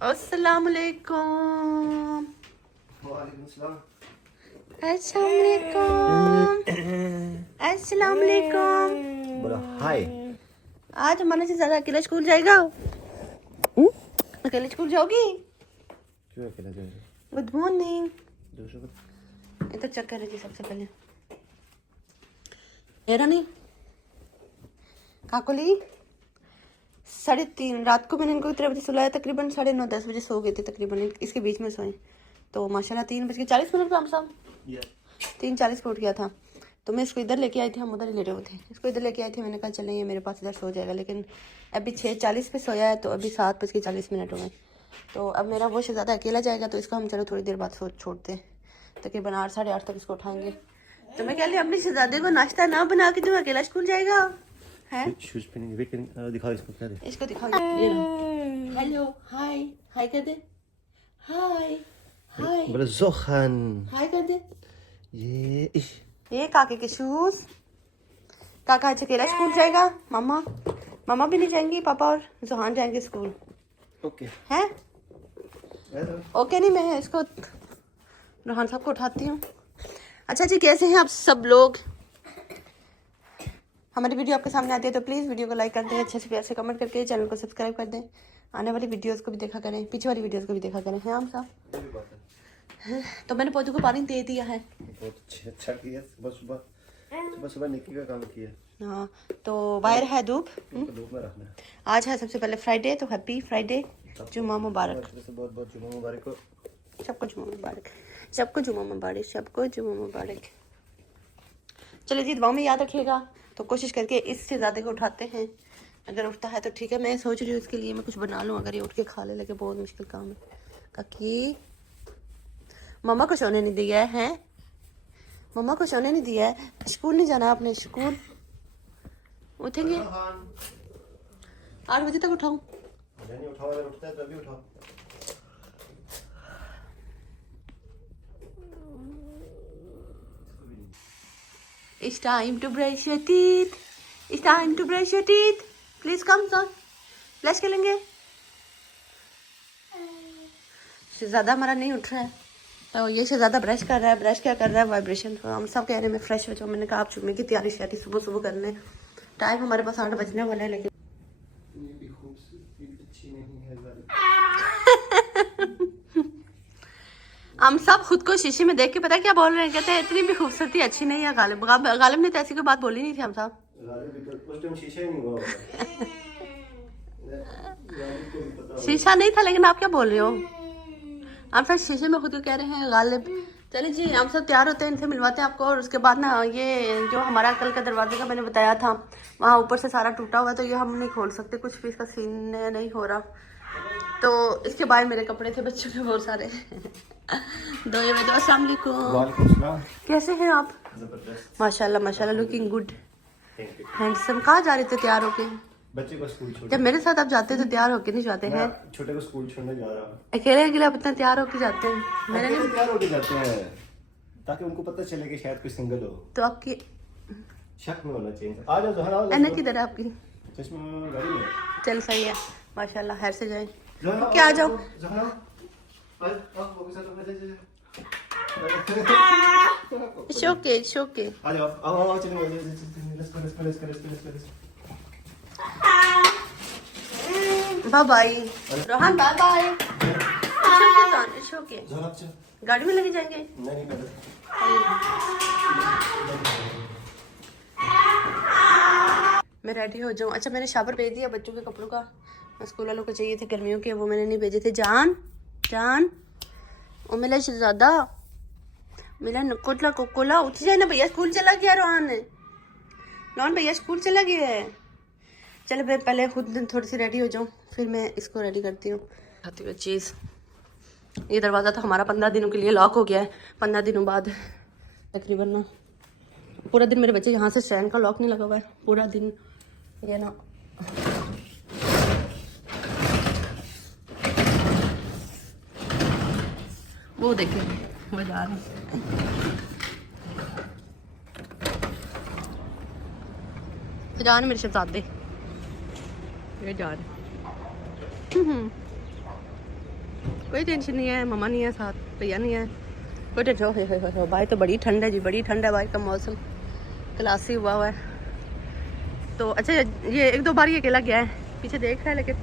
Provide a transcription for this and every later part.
अस्सलामुअलैकुम। वालेकुम सलाम। अस्सलामुअलैकुम। बोलो हाय। आज हमारे से ज्यादा अकेला स्कूल जाएगा। अकेले स्कूल जाओगी? क्यों अकेला जाएगा? Good morning. दूसरों को ये तो चक्कर है जी। सबसे पहले मेरा नहीं काकोली 3:30 रात को मैंने इनको इतने बजे सुलाया, तकरीबन 9:30-10 बजे सो गए थे तकरीबन, इसके बीच में सोए। तो माशाल्लाह 3:40 पे हम सब 3:40 पे उठ गया था। तो मैं इसको इधर लेके आई थी, हम उधर ही लेटे हुए थे। इसको इधर लेके आई थी, मैंने कहा चलें ये मेरे पास इधर सो जाएगा, लेकिन अभी 6:40 पे सोया है, तो अभी 7:40 हो गए। तो अब मेरा वो शहजादा अकेला जाएगा, तो इसको हम चलो थोड़ी देर बाद सो छोड़ते हैं, तकरीबन 8-8:30 तक इसको उठाएंगे। तो मैं कह रही अपने शहजादे को नाश्ता ना बना के दूँ, अकेला स्कूल जाएगा है। शूज पहनेंगे, वेट करेंगे, दिखाओ इसको क्या दे। इसको दिखाओ, हेलो हाय हाय कर दे, हाय हाय बोलो जोहान। हाय कर दे। ये काके के शूज। काका आज अकेला स्कूल जाएगा, मम्मा भी नहीं जाएंगी, पापा और जोहान जाएंगे स्कूल। ओके हैं? ओके नहीं, मैं इसको रोहान साहब को उठाती हूँ। अच्छा जी, कैसे हैं आप सब लोग? हमारी वीडियो आपके सामने आती है तो प्लीज़ वीडियो को लाइक कर दें, अच्छे से प्यार से कमेंट करके चैनल को सब्सक्राइब कर दें। आने वाली वीडियोस को भी देखा करें, पीछे वाली वीडियोस को भी देखा करें। हैं हम साहब? तो मैंने पौधों को पानी दे दिया है। बहुत अच्छा किया, सुबह निकी का काम किया। हाँ, तो बाहर है धूप में रखना है। आज है सबसे पहले फ्राइडे, तो हैप्पी फ्राइडे, जुम्मा मुबारक। बहुत बहुत जुम्मा मुबारक हो सबको, जुम्मा मुबारक, सबको जुम्मा मुबारक, सबको जुम्मा मुबारक। चलिए जी, दुआ में याद रखिएगा। तो कोशिश करके इससे ज़्यादा को उठाते हैं, अगर उठता है तो ठीक है। मैं सोच रही हूँ इसके लिए मैं कुछ बना लूँ, अगर ये उठ के खा ले लगे बहुत मुश्किल काम है। काकी मम्मा को सोने नहीं दिया है, मम्मा को सोने नहीं दिया है। स्कूल नहीं जाना आपने? स्कूल उठेंगे 8 बजे तक उठाऊँ? उठाओ, अगर उठता है तभी उठाओ। It's time to brush your teeth. It's time to brush your teeth. Please come son. Flash करेंगे। शहजादा हमारा नहीं उठ रहा है, तो ये शहजादा ब्रश कर रहा है। ब्रश क्या कर रहा है? वाइब्रेशन। तो हम सब कह रहे हैं मैं फ्रेश हो जाऊँ। मैंने कहा आप जुम्मे की तैयारी श्यारी सुबह सुबह कर लें। टाइम हमारे पास 8 बजने वाला है, लेकिन हम सब खुद को शीशे में देख के पता क्या बोल रहे हैं, कहते हैं इतनी भी खूबसूरती अच्छी नहीं है। गालिब ने तो ऐसी कोई बात बोली नहीं थी। हम सब शीशा नहीं था, लेकिन आप क्या बोल रहे हो? हम सब शीशे में खुद को कह रहे हैं गालिब। चलिए जी, हम सब तैयार होते हैं, इनसे मिलवाते हैं आपको। और उसके बाद ना, ये जो हमारा कल का दरवाजे का मैंने बताया था, वहाँ ऊपर से सारा टूटा हुआ है, तो ये हम नहीं खोल सकते, कुछ भी इसका सीन नहीं हो रहा। तो इसके बाद मेरे कपड़े थे बच्चों के बहुत सारे। दो ये बजे। अस्सलाम वालेकुम, कैसे हैं आप? माशाल्लाह माशाल्लाह, लुकिंग गुड, हैंडसम। कहाँ जा रहे थे तैयार होके? बच्चे को स्कूल छोड़। जब मेरे साथ आप जाते तो तैयार होके नहीं जाते हैं? छोटे को स्कूल छोड़ने जा रहा हूँ। अकेले आप इतना तैयार होके जाते हैं? मैंने नहीं तैयार होके जाते हैं ताकि उनको पता चले कि शायद कोई सिंगल हो, तो आपकी शक में होना चाहिए। आ जाओ ज़हरा, अन्ना किधर है आपकी? चश्मा गाड़ी में। चल सही है, माशाल्लाह, खैर से जाए। क्या आ जाओ। शोके शोके आ जाओ, आओ चलो, bye bye Rohan, bye bye. शोके गाड़ी में लेके जाएंगे। नहीं मैं रेडी हो जाऊँ। अच्छा, मैंने शावर भेज दिया बच्चों के कपड़ों का, स्कूल वालों को चाहिए थे गर्मियों के, वो मैंने नहीं भेजे थे। जान जान ओ मिला शहजादा, मिला नकोटला कोकोला, उठ जाए ना भैया, स्कूल चला गया रोहन भैया स्कूल चला गया है। चलो मैं पहले खुद थोड़ी सी रेडी हो जाऊँ, फिर मैं इसको रेडी करती हूँ। खाती हुई चीज़, ये दरवाज़ा तो हमारा 15 दिनों के लिए लॉक हो गया है। 15 दिनों बाद तकरीबन ना पूरा दिन मेरे बच्चे यहाँ से स्टैंड का लॉक नहीं लगा हुआ है, पूरा दिन ये ना वो देखे वो जा रहे जान मेरे शहजादे, ये जा रहे। कोई टेंशन नहीं है, मम्मा नहीं है साथ, भैया नहीं है, कोई टेंशन। हो भाई तो बड़ी ठंड है जी, बड़ी ठंड है भाई का मौसम, क्लासी हुआ हुआ है। तो अच्छा ये एक दो बार ये अकेला गया है, पीछे देख रहा है लेकिन,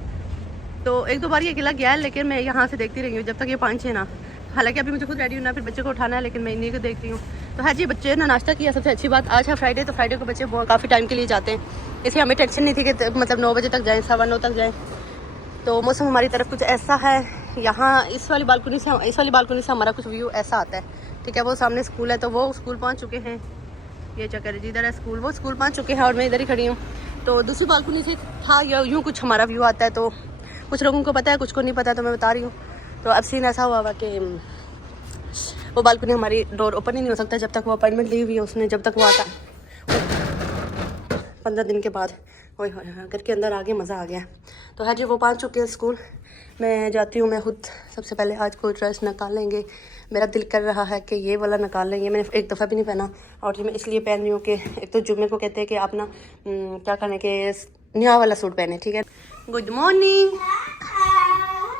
तो एक दो बार ये अकेला गया है, लेकिन मैं यहाँ से देखती रही हूँ जब तक ये 5-6 ना। हालांकि अभी मुझे खुद रेडी होना है, फिर बच्चे को उठाना है, लेकिन मैं इन्हीं को देखती हूँ। तो हाँ जी, बच्चे ने नाश्ता किया, सबसे अच्छी बात। आज है फ्राइडे, तो फ्राइडे को बच्चे बहुत काफ़ी टाइम के लिए जाते हैं, इसलिए हमें टेंशन नहीं थी कि मतलब 9 बजे तक जाएँ, 9:15 तक जाएँ। तो मौसम हमारी तरफ कुछ ऐसा है, यहाँ इस वाली बालकनी से हमारा कुछ व्यू ऐसा आता है, ठीक है। वो सामने स्कूल है, तो वो स्कूल पहुँच चुके हैं, ये चक्कर है जिधर है स्कूल, वो स्कूल पहुँच चुके हैं और मैं इधर ही खड़ी हूँ। तो दूसरी बालकनी से था यूँ कुछ हमारा व्यू आता है, तो कुछ लोगों को पता है, कुछ को नहीं पता, तो मैं बता रही हूँ। तो अब सीन ऐसा हुआ कि वो बालकनी हमारी डोर ओपन ही नहीं हो सकता जब तक वो अपॉइंटमेंट ली हुई है उसने, जब तक वो आता 15 दिन के बाद। ओए घर के अंदर आ गया, मज़ा आ गया। तो है जी, वो पहुँच चुके हैं स्कूल। मैं जाती हूँ, मैं खुद सबसे पहले आज कोई ड्रेस निकाल लेंगे। मेरा दिल कर रहा है कि ये वाला निकाल लेंगे, मैंने एक दफ़ा भी नहीं पहना, और ये मैं इसलिए पहन रही हूँ कि एक तो जुम्मे को कहते हैं कि आप ना क्या करने के नया वाला सूट पहने, ठीक है। गुड मॉर्निंग,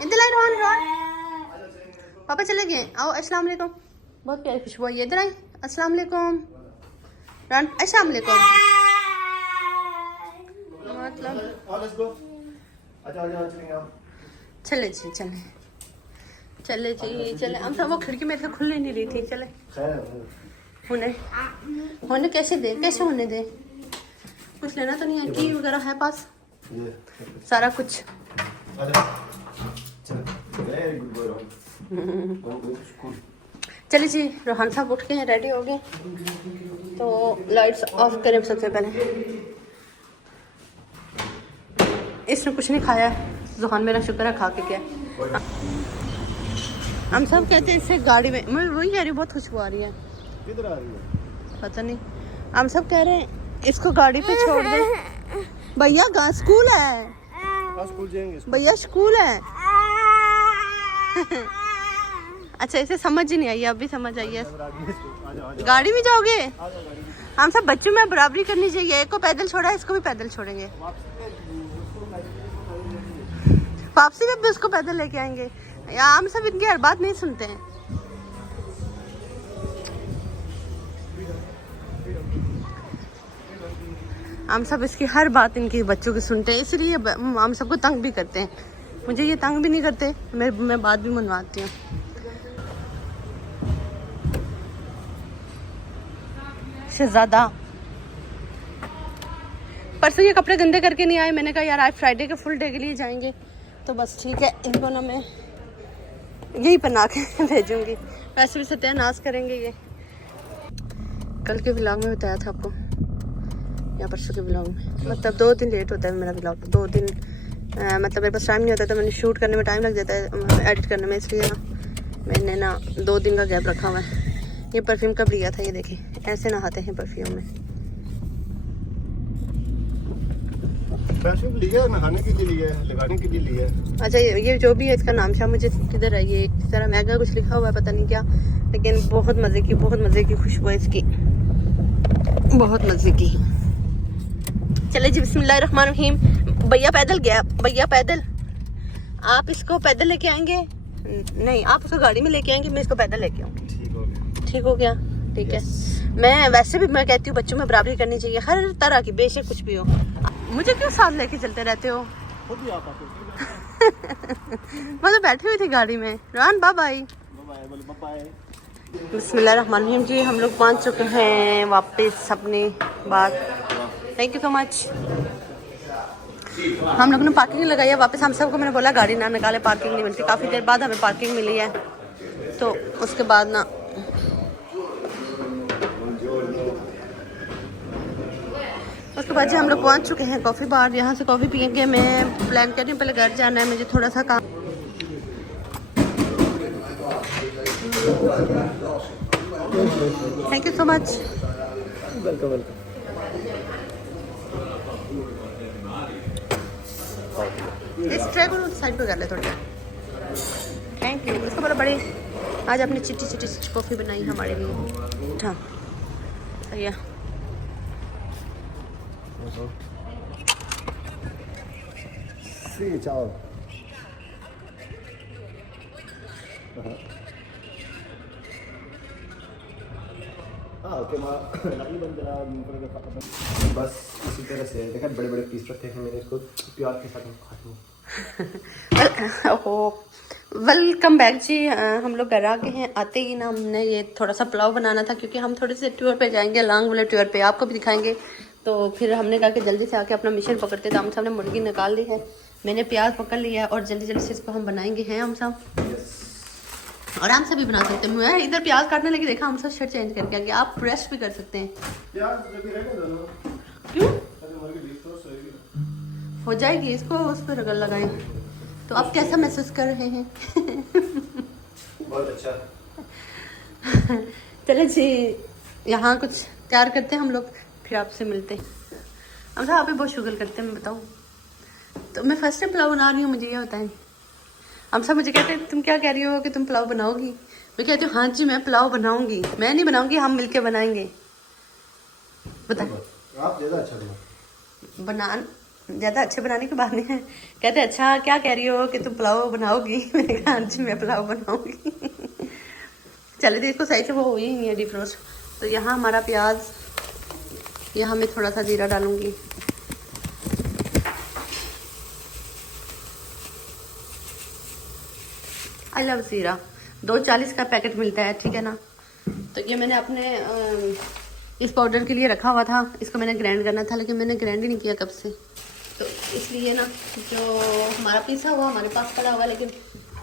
इधर आई रोहन, पापा चले गए, आओ अस्सलाम वालेकुम, बहुत प्यारी खुशबू है, इधर आई, अस्सलाम वालेकुम रोहन, अस्सलाम वालेकुम। मतलब चले जी, चले हम सब, वो खिड़की मेरे से खुलने नहीं रही थी, चले होने कैसे होने दे, कुछ लेना तो नहीं है, की वगैरह है पास सारा कुछ। चलिए जी, रोहन साहब उठ के हैं, रेडी हो गए, तो लाइट्स ऑफ करें सबसे पहले। इसने कुछ नहीं खाया है, जोहान मेरा शुक्र है खा के क्या। हम सब कहते हैं इससे गाड़ी में, मैं वही कह रही हूँ, बहुत खुशबू आ रही है, किधर आ रही है पता नहीं। हम सब कह रहे हैं इसको गाड़ी पे छोड़ दे। भैया स्कूल है, स्कूल जाएंगे, भैया स्कूल है। अच्छा, इसे समझ ही नहीं आई, अब भी समझ आई है। गाड़ी में जाओगे? हम सब बच्चों में बराबरी करनी चाहिए, एक को पैदल छोड़ा है, इसको भी पैदल छोड़ेंगे, वापसी में भी उसको पैदल लेके आएंगे। या हम सब इनकी हर बात नहीं सुनते हैं। हम सब इसकी हर बात इनकी बच्चों की सुनते हैं, इसलिए हम सबको तंग भी करते हैं। मुझे ये तंग भी नहीं करते, मैं बात भी मनवाती हूँ। शहजादा परसों ये कपड़े गंदे करके नहीं आए, मैंने कहा यार आज फ्राइडे के फुल डे के लिए जाएंगे, तो बस ठीक है, इनको ना मैं यही पहना के भेजूंगी। वैसे भी सत्यानाश करेंगे ये। कल के व्लॉग में बताया था आपको, या परसों के व्लॉग में, मतलब 2 दिन लेट होता है मेरा व्लॉग, 2 दिन मतलब मेरे पास टाइम नहीं होता, तो मैंने शूट करने में टाइम लग जाता है, एडिट करने में, इसलिए ना मैंने ना 2 दिन का गैप रखा हुआ है। ये परफ्यूम कब लिया था, ये देखें, ऐसे नहाते हैं परफ्यूम में। परफ्यूम लिया, नहाने के लिए लिया है, लगाने के लिए लिया है। अच्छा, ये जो भी है इसका नाम शाह मुझे किधर है, ये इस तरह महंगा कुछ लिखा हुआ है, पता नहीं क्या, लेकिन बहुत मज़े की खुशबू है इसकी, बहुत मज़े की। चले जी, बिस्मिल्लाहिर्रहमानिर्रहीम। भैया पैदल गया, भैया पैदल, आप इसको पैदल लेके आएंगे? नहीं, आप उसको गाड़ी में लेके आएंगे, मैं इसको पैदल लेके आऊँगी। ठीक हो गया, ठीक है। मैं वैसे भी मैं कहती हूँ बच्चों में बराबरी करनी चाहिए, हर तरह की, बेशक कुछ भी हो। मुझे क्यों साथ लेके चलते रहते हो? खुद ही आप आते हो। मैं तो बैठी हुई थी गाड़ी में। Rohan bye bye. बिस्मिल्लाहिर्रहमानिर्रहीम जी, हम लोग पहुँच चुके हैं वापस अपनी बात। Thank you so much. हम लोग ने पार्किंग लगाई है वापस। हम सबको मैंने बोला गाड़ी ना निकाले, पार्किंग नहीं मिलती। काफ़ी देर बाद हमें पार्किंग मिली है, तो उसके बाद ना उसके बाद जी हम लोग पहुंच चुके हैं कॉफ़ी बार। यहाँ से कॉफ़ी पियेंगे। मैं प्लान कर रही हूँ पहले घर जाना है, मुझे थोड़ा सा काम। Thank you so much. Welcome welcome. इस ट्रे को साइड पे कर ले थोड़ी। Thank you. इसको बोला बड़ी आज आपने चिट्टी चिट्टी कॉफ़ी बनाई हमारे लिए। हाँ सही है। Sí, chao. हाँ ओके माँ लगी बंद करा बस इसी तरह से देखा बड़े बड़े पीस रखे हैं मैंने इसको प्याज के साथ खाती हूँ। वेलकम बैक जी। हम लोग घर आ गए हैं। आते ही ना हमने ये थोड़ा सा पुलाव बनाना था क्योंकि हम थोड़े से टूर पे जाएंगे, लॉन्ग वाले टूर पे, आपको भी दिखाएंगे। तो फिर हमने कहा कि जल्दी से आके अपना मिशन पकड़ते। तो हम सब ने मुर्गी निकाल दी है, मैंने प्याज पकड़ लिया है और जल्दी जल्दी से इसको हम बनाएंगे हैं हम सब। आराम से भी बना सकते हैं। मैं इधर प्याज काटने लगी, देखा हम सब शर्ट चेंज करके आ गया। आप रेस्ट भी कर सकते हैं। क्यों हो जाएगी, इसको उस पर रगड़ लगाएं। तो आप कैसा महसूस कर रहे हैं? बहुत अच्छा। चलो जी, यहाँ कुछ तैयार करते हैं हम लोग, फिर आपसे मिलते हैं। हम आप भी बहुत शुगर करते हैं, मैं बताऊँ तो मैं फर्स्ट टाइम पुलाव बना रही हूँ, मुझे ये बताएं। हम सब मुझे कहते हैं तुम क्या कह रही हो कि तुम पुलाव बनाओगी? मैं कहती हूँ हाँ जी मैं पुलाव बनाऊंगी। मैं नहीं बनाऊंगी, हम मिलके बनाएंगे। बताएं। आप ज़्यादा अच्छा बना ज़्यादा अच्छे बनाने की बात नहीं है। कहते अच्छा क्या कह रही हो कि तुम पुलाव बनाओगी? मैंने कहा हाँ जी मैं पुलाव बनाऊंगी। चले थे इसको सही से वो हो ही नहीं है डीप रोस्ट। तो यहाँ हमारा प्याज, यहाँ मैं थोड़ा सा जीरा डालूंगी। आई लव जीरा। 2.40 का पैकेट मिलता है, ठीक है ना। तो ये मैंने अपने इस पाउडर के लिए रखा हुआ था। इसको मैंने ग्राइंड करना था लेकिन मैंने ग्राइंड ही नहीं किया कब से। तो इसलिए ना जो हमारा पिसा हुआ हमारे पास पड़ा हुआ, लेकिन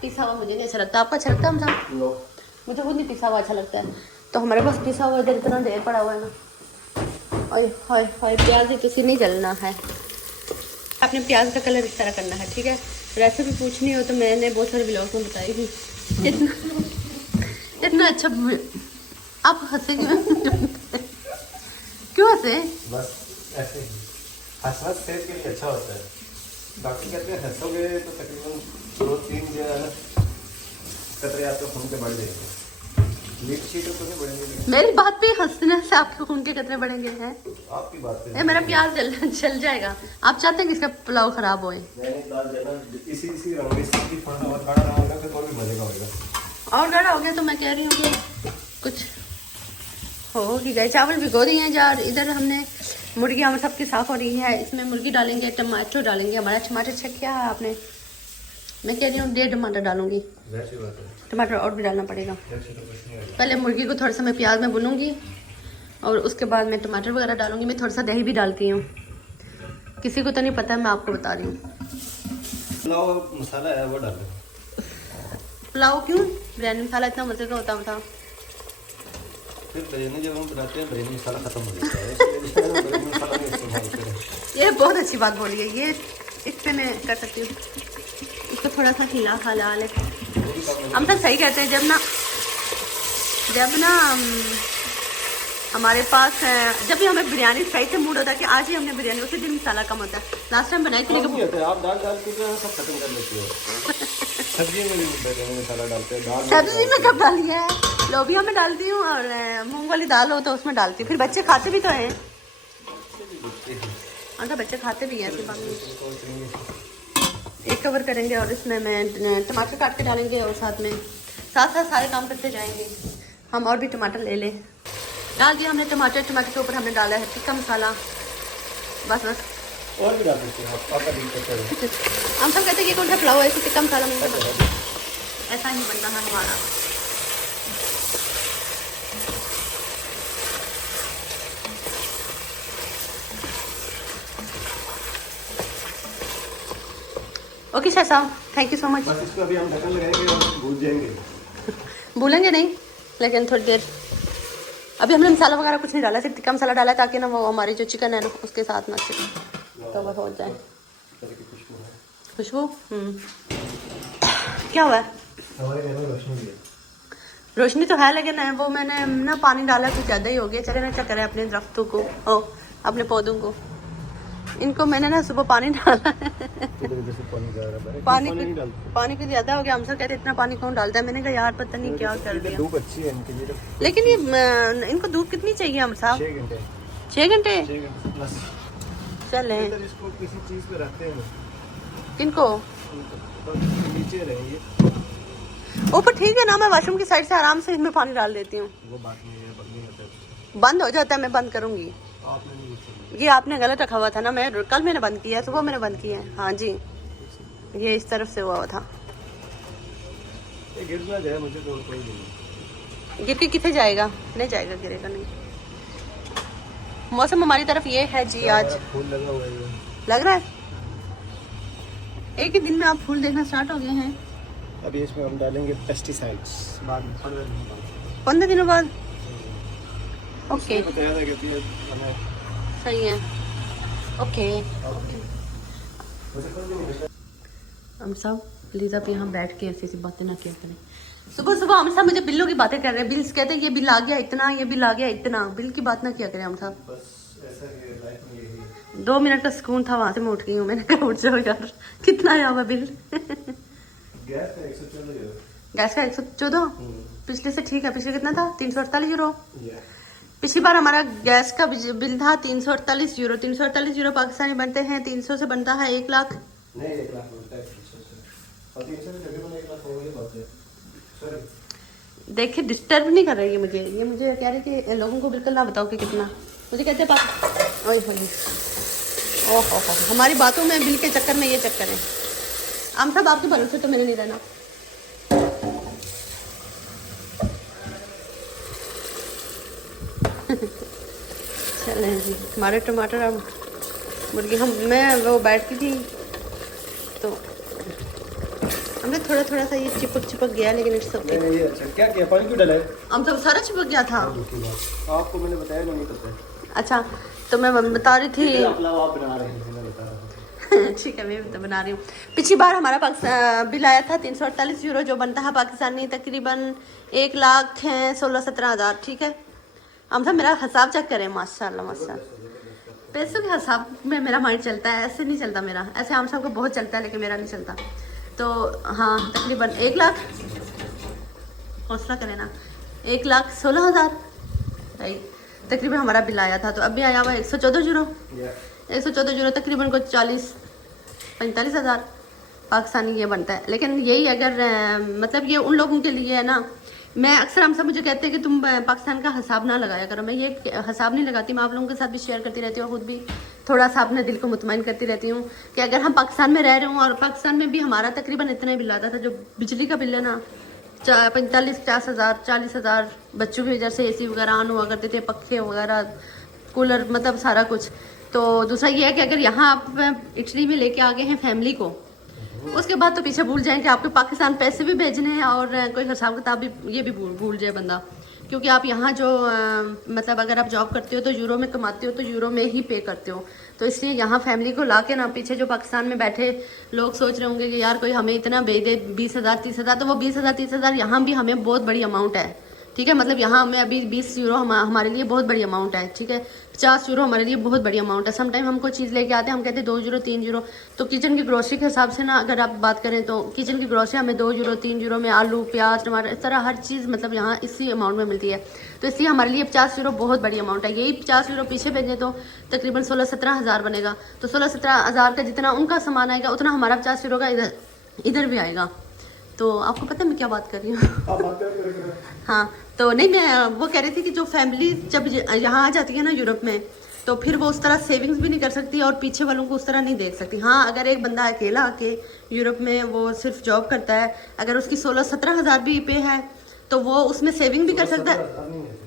पिसा हुआ मुझे नहीं अच्छा लगता। आपको अच्छा लगता है? हम साहब मुझे खुद नहीं पिसा हुआ अच्छा लगता है। तो हमारे पास पिसा हुआ इधर इतना ढेर पड़ा हुआ है ना। और हाय हाय प्याज ही किसी नहीं जलना है। आपने प्याज का कलर इस तरह करना है, ठीक है। रेसिपी पूछनी हो तो मैंने बहुत सारे ब्लॉग में बताई थी। इतना अच्छा। आप हंसे क्यों? क्यों हंसे? बस ऐसे ही हंसना सेहत के लिए अच्छा होता है। डॉक्टर कहते हैं हंसोगे तो तकरीबन 2-3 जो है ना कतरे आपके खून के बढ़ जाएंगे। लीड तो नहीं बढ़ेंगे। मेरी बात पे हंसने से आपके खून के कतरे बढ़ेंगे हैं? आपकी बात पे मेरा प्याज जल जाएगा। आप चाहते हैं कि इसका पुलाव खराब होए? इसी रंग में इसकी फंडा और गाढ़ा रंग होगा तो और भी मजे का होगा। और गाढ़ा हो गया तो मैं कह रही हूँ कि कुछ हो कि गए। चावल भिगो दिए हैं यार। इधर हमने मुर्गी हमारे सबकी साफ हो रही है। इसमें मुर्गी डालेंगे, टमाटर डालेंगे। हमारा टमाटर चेक किया है आपने? मैं कह रही हूँ 1.5 टमाटर डालूंगी। टमाटर और भी डालना पड़ेगा। पहले मुर्गी को थोड़ा सा मैं प्याज में भूनूंगी और उसके बाद मैं टमाटर वगैरह डालूंगी। मैं थोड़ा सा दही भी डालती हूँ, किसी को तो नहीं पता है, मैं आपको बता रही हूँ। पुलाव मसाला है वो डाल दो। पुलाव क्यों? बिरयानी मसाला इतना मजे का होता था। फिर बिरयानी जब हम बनाते हैं बिरयानी मसाला खत्म हो जाता है, इसलिए बिरयानी मसाला नहीं इस्तेमाल करें। ये बहुत अच्छी बात बोली है। ये इससे मैं कर सकती हूँ। इसको थोड़ा सा खिला खा ले। हम तो सही कहते हैं जब ना हमारे पास जब भी हमें बिरयानी सही से मूड होता है कि आज ही हमने बिरयानी, उसी दिन मसाला कम होता है। लास्ट टाइम बनाई थी लेकिन आप दाल डाल के जो है सब खत्म कर लेते हो। सब्जी में भी बिरयानी मसाला डालते हैं। सब्जी में कब डाली है? लोबिया में डालती हूँ और मूंग वाली दाल हो तो उसमें डालती हूँ। फिर बच्चे खाते भी तो हैं। अच्छा बच्चे खाते भी हैं। ऐसी बात नहीं। एक कवर करेंगे और इसमें मैं टमाटर काट के डालेंगे और साथ साथ सारे काम करते जाएंगे हम। और भी टमाटर ले लें। डाल दिया हमने टमाटर। टमाटर के ऊपर हमने डाला है टिक्का मसाला। बस और भी डाल सकते हैं आप, आपका दिल करता है। हम सब कहते हैं कि कौन सा पुलाव है, ऐसे टिक्का मसाला नहीं बनता। ऐसा ही बनता है हमारा। ओके सर साहब, थैंक यू सो मच। बस इसको अभी हम ढक्कन लगाएंगे और भूल जाएंगे। भूलेंगे नहीं, लेकिन थोड़ी देर। अभी हमने मसाला वगैरह कुछ नहीं डाला, सिर्फ टिक्का मसाला डाला ताकि ना वो हमारी जो चिकन है ना उसके साथ ना तो वो हो जाए। खुशबू क्या हुआ है? हमारे घर में रोशनी भी है। रोशनी तो है लेकिन वो मैंने ना पानी डाला कुछ ज़्यादा ही हो गया। चले ना चक्कर है अपने दरख्तों को, अपने पौधों को। इनको मैंने ना सुबह पानी डाला है। पानी कुछ ज़्यादा हो गया। हम सब कहते इतना पानी कौन डालता है? मैंने कहा यार पता नहीं क्या कर दिया। धूप अच्छी है इनके लिए। लेकिन ये इनको धूप कितनी चाहिए हम साहब? 6 घंटे। चले इसको किसी चीज़ पे रखते हैं। किनको? नीचे रहेंगे। ऊपर ठीक है ना, मैं वॉशरूम की साइड से आराम से इसमें पानी डाल देती हूँ। वो बात नहीं है, बंद नहीं होता। बंद हो जाता है, मैं बंद करूँगी। आपने नहीं यूज़ करना। ये आपने गलत रखा हुआ था ना, मैं कल मैंने बंद किया है, सुबह मैंने बंद किया है। हाँ जी, ये इस तरफ से हुआ था। ये गिर ना जाए, मुझे तो कोई नहीं। गिर के कितने जाएगा? नहीं जाएगा, गिरेगा नहीं। मौसम हमारी तरफ ये है जी आज। फूल लगा हुआ है। लग रहा है एक ही दिन में आप फूल देखना स्टार्ट हो गए हैं। अभी इसमें हम डालेंगे पेस्टिसाइड्स बाद में 15 दिन बाद। 15 दिनों बाद? ओके, बताया था कि हमें सही है। ओके, हम सब प्लीज आप यहाँ बैठ के ऐसी ऐसी बातें ना किया करें। सुबह सुबह हम सब मुझे बिल्लों की बातें कर रहे हैं। बिल्स कहते हैं ये बिल आ गया इतना, ये बिल आ गया इतना। बिल की बात ना किया करें हम सब। बस ऐसा ही है, लाइफ में यही है। 2 मिनट का सुकून था, वहां से मैं उठ गई हूँ। मैंने कहा उठ जाओ यार, कितना आया हुआ बिल। गैस का 114 यूरो। गैस का 114 पिछले से ठीक है। पिछले कितना था? 348 यूरो। या पिछली बार हमारा गैस का बिल था 348 यूरो। 348 यूरो पाकिस्तानी बनते हैं 300 से बनता है 1 लाख। नहीं, 1 लाख बनता है 300 से, और 300 से तकरीबन 1 लाख हो गई बात है। सॉरी, देखिए डिस्टर्ब नहीं कर रही है मुझे। ये मुझे कह रही थी लोगों को बिल्कुल ना बताओ कि कितना। मुझे कहते पास ओए होली, ओहो हमारी बातों में बिल के चक्कर में ये चक्कर है। हम सब आपके भरोसे तो मेरे नहीं रहना। चलें जी, हमारे टमाटर अब मुर्गी मैं वो बैठती थी तो हमने थोड़ा थोड़ा सा ये चिपक गया, लेकिन इट्स ओके। नहीं ये अच्छा क्या किया, पानी क्यों डाला है? हम तो सारा चिपक गया था। आपको मैंने बताया नहीं पता है। अच्छा, तो मैं बता रही थी। आप बना रहे हैं, मैं बता रहा हूँ। ठीक है, मैं भी तो बना रही हूँ। पिछली बार हमारा बिल आया था 348 यूरो, जो बनता है पाकिस्तानी तकरीबन 1 लाख 16-17 हज़ार। ठीक है, हम सब मेरा हिसाब चेक करें। माशाल्लाह माशाल्लाह, पैसों के हिसाब में मेरा माइंड चलता है, ऐसे नहीं चलता मेरा। ऐसे हम सबको बहुत चलता है, लेकिन मेरा नहीं चलता। तो हाँ, तकरीबन 1 लाख, हौसला करें ना, 1,16,000 राइट तकरीबन हमारा बिल आया था। तो अभी आया हुआ 114 यूरो। 114 यूरो तकरीबन को 40-45 हज़ार पाकिस्तानी ये बनता है। लेकिन यही अगर मतलब ये उन लोगों के लिए है ना। मैं अक्सर हम सब मुझे कहते हैं कि तुम पाकिस्तान का हिसाब ना लगाया करो। मैं ये हिसाब नहीं लगाती। मैं आप लोगों के साथ भी शेयर करती रहती हूँ, खुद भी थोड़ा सा अपने दिल को मुतमईन करती रहती हूँ कि अगर हम पाकिस्तान में रह रहे हूँ, और पाकिस्तान में भी हमारा तकरीबन इतना ही बिल आता था। जो बिजली का बिल है ना, 45-50 हज़ार 40 हज़ार, बच्चों की वजह से AC वगैरह ऑन हुआ करते थे, पखे वगैरह, कूलर, मतलब सारा कुछ। तो दूसरा ये है कि अगर यहाँ आप इटली में लेके आ गए हैं फैमिली को, उसके बाद तो पीछे भूल जाएं कि आपके पाकिस्तान पैसे भी भेजने हैं, और कोई हिसाब किताब भी ये भी भूल जाए बंदा। क्योंकि आप यहाँ जो मतलब अगर आप जॉब करते हो तो यूरो में कमाते हो, तो यूरो में ही पे करते हो। तो इसलिए यहाँ फैमिली को ला के ना, पीछे जो पाकिस्तान में बैठे लोग सोच रहे होंगे कि यार कोई हमें इतना भेज दे 20,000 30 हज़ार, तो वो 20,000 30 हज़ार यहाँ भी हमें बहुत बड़ी अमाउंट है। ठीक है, मतलब यहाँ हमें अभी 20 यूरो हमारे लिए बहुत बड़ी अमाउंट है। ठीक है, 50 यूरो हमारे लिए बहुत बड़ी अमाउंट है। समटाइम हम कोई चीज़ लेके आते हैं, हम कहते हैं 2 यूरो 3 यूरो। तो किचन की ग्रोसरी के हिसाब से ना अगर आप बात करें तो किचन की ग्रोसरी हमें 2 यूरो 3 यूरो में आलू प्याज टमाटर इस तरह हर चीज़ मतलब यहाँ इसी अमाउंट में मिलती है। तो इसलिए हमारे लिए 50 यूरो बहुत बड़ी अमाउंट है। यही 50 यूरो पीछे भेजें तो तकरीबन 16-17 हज़ार बनेगा। तो 16-17 हज़ार का जितना उनका सामान आएगा, उतना हमारा 50 यूरो का इधर भी आएगा। तो आपको पता है मैं क्या बात कर रही हूँ? हाँ, तो नहीं, मैं वो कह रही थी कि जो फैमिली जब यहाँ आ जाती है ना यूरोप में, तो फिर वो उस तरह सेविंग्स भी नहीं कर सकती और पीछे वालों को उस तरह नहीं देख सकती। हाँ, अगर एक बंदा अकेला आके यूरोप में वो सिर्फ जॉब करता है, अगर उसकी 16-17 हज़ार भी पे है, तो वो उसमें सेविंग भी कर सकता है।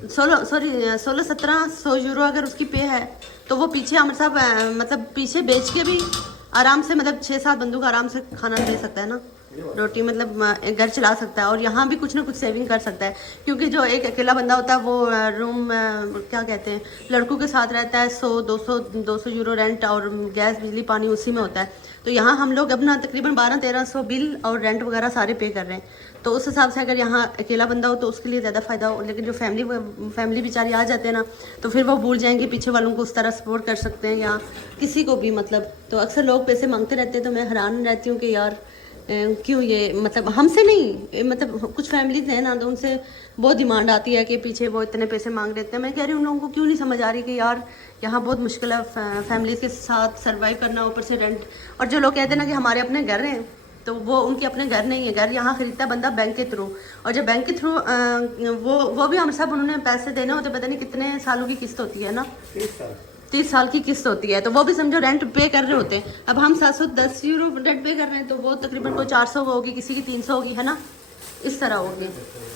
16-17 यूरो अगर उसकी पे है, तो वो पीछे हमारे साथ मतलब पीछे बेच के भी आराम से, मतलब 6-7 बंदों का आराम से खाना दे सकता है ना, रोटी, मतलब घर चला सकता है। और यहाँ भी कुछ ना कुछ सेविंग कर सकता है। क्योंकि जो एक अकेला बंदा होता है वो रूम क्या कहते हैं, लड़कों के साथ रहता है, 100-200 यूरो रेंट और गैस बिजली पानी उसी में होता है। तो यहाँ हम लोग अपना तकरीबन 1200-1300 बिल और रेंट वगैरह सारे पे कर रहे हैं। तो उस हिसाब से अगर यहाँ अकेला बंदा हो तो उसके लिए ज़्यादा फ़ायदा हो। लेकिन जो फैमिली बेचारी आ जाते हैं ना, तो फिर वो भूल जाएंगे पीछे वालों को उस तरह सपोर्ट कर सकते हैं, या किसी को भी मतलब। तो अक्सर लोग पैसे मांगते रहते हैं, तो मैं हैरान रहती हूँ कि यार क्यों ये, मतलब हमसे नहीं, मतलब कुछ फैमिलीज हैं ना, तो उनसे बहुत डिमांड आती है कि पीछे वो इतने पैसे मांग लेते हैं। मैं कह रही हूँ उन लोगों को क्यों नहीं समझ आ रही कि यार यहाँ बहुत मुश्किल है फैमिली के साथ सर्वाइव करना, ऊपर से रेंट। और जो लोग कहते हैं ना कि हमारे अपने घर हैं, तो वो उनके अपने घर नहीं है, घर यहाँ खरीदता है बंदा बैंक के थ्रू। और जब बैंक के थ्रू वो भी हम सब उन्होंने पैसे देने होते, पता नहीं कितने सालों की किस्त होती है ना, 30 साल की किस्त होती है। तो वो भी समझो रेंट पे कर रहे होते हैं। अब हम 710 यूरो रेंट पे कर रहे हैं, तो वो तकरीबन कोई 400 होगी, किसी की 300 होगी, है ना, इस तरह होगी।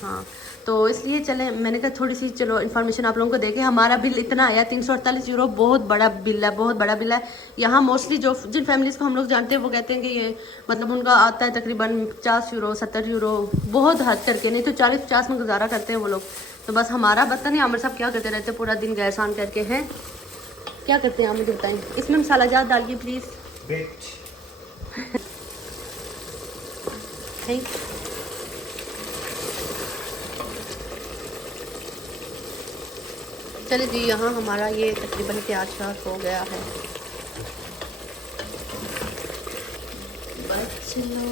हाँ, तो इसलिए चले मैंने कहा थोड़ी सी चलो इन्फॉर्मेशन आप लोगों को देखें। हमारा बिल इतना आया 348 यूरो, बहुत बड़ा बिल है, बहुत बड़ा बिल है। यहाँ मोस्टली जो जिन फैमिलीज़ को हम लोग जानते हैं वो कहते हैं कि ये मतलब उनका आता है तकरीबन 50 यूरो 70 यूरो, बहुत हद करके, नहीं तो 40-50 में गुजारा करते हैं वो लोग। तो बस हमारा पता नहीं आमिर साहब क्या करते रहते हैं पूरा दिन, गैस ऑन करके हैं, क्या करते हैं आप मुझे बताएं। इसमें मसाला ज़्यादा डालिए प्लीज़। Thank you. चलिए जी, यहाँ हमारा ये तकरीबन प्याज शाज हो गया है। बस चलो,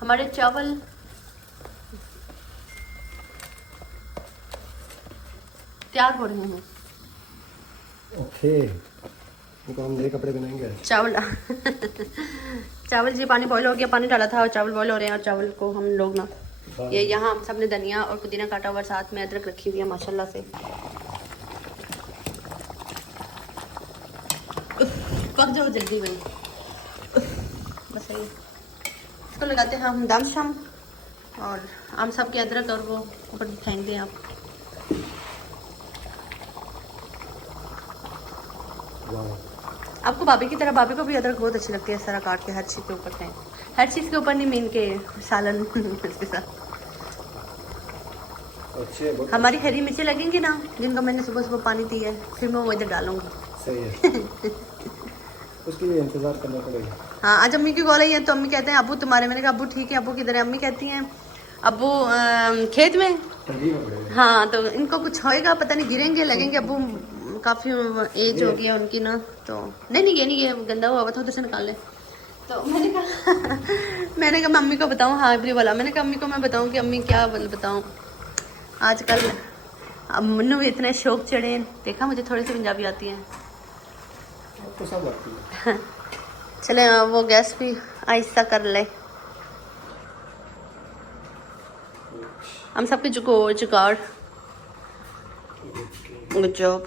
हमारे चावल तैयार हो रहे हैं। ओके, इनको हम नए कपड़े बनाएंगे। चावल चावल जी पानी बॉईल हो गया, पानी डाला था और चावल बॉईल हो रहे हैं। और चावल को हम लोग ना ये यहाँ हम सब ने धनिया और पुदीना काटा हुआ, साथ में अदरक रखी हुई है माशाल्लाह से। पक जाओ जल्दी भाई, बस यही। इसको लगाते हैं हम दम शम, और हम सब के अदरक और वो ऊपर फेंक दें आप। आपको भाभी की तरह, भाभी को भी अदरक बहुत अच्छी लगती है, इस तरह काट के हर चीज़ के ऊपर फेंक, हर चीज़ के ऊपर नहीं, मीन के सालन इसके साथ। हमारी हरी मिर्चें लगेंगी ना, जिनको मैंने सुबह सुबह पानी दी है, फिर मैं वो इधर डालूंगी। सही है। उसके लिए इंतजार करना पड़ेगा। हाँ, आज अम्मी की कॉल आई है तो अम्मी कहते हैं अबू तुम्हारे, मैंने कहा अबू ठीक है, अबू किधर है? अम्मी कहती हैं अबू खेत में। हाँ, तो इनको कुछ होएगा, पता नहीं गिरेंगे लगेंगे। अबू काफ़ी एज हो गई है उनकी ना, तो नहीं ये नहीं, ये गंदा हुआ था, उधर से निकाल ले। तो मैंने कहा मम्मी को बताऊँ, हाँ भी वाला, मैंने कहा अम्मी को मैं बताऊँ कि अम्मी क्या बताऊँ आजकल। अब मन्नू भी इतने शौक चढ़े, देखा मुझे थोड़ी सी पंजाबी आती है तो सब आती है। चले वो गैस भी आहिस्ता कर ले। हम सबके जुगाड़ गुड जॉब।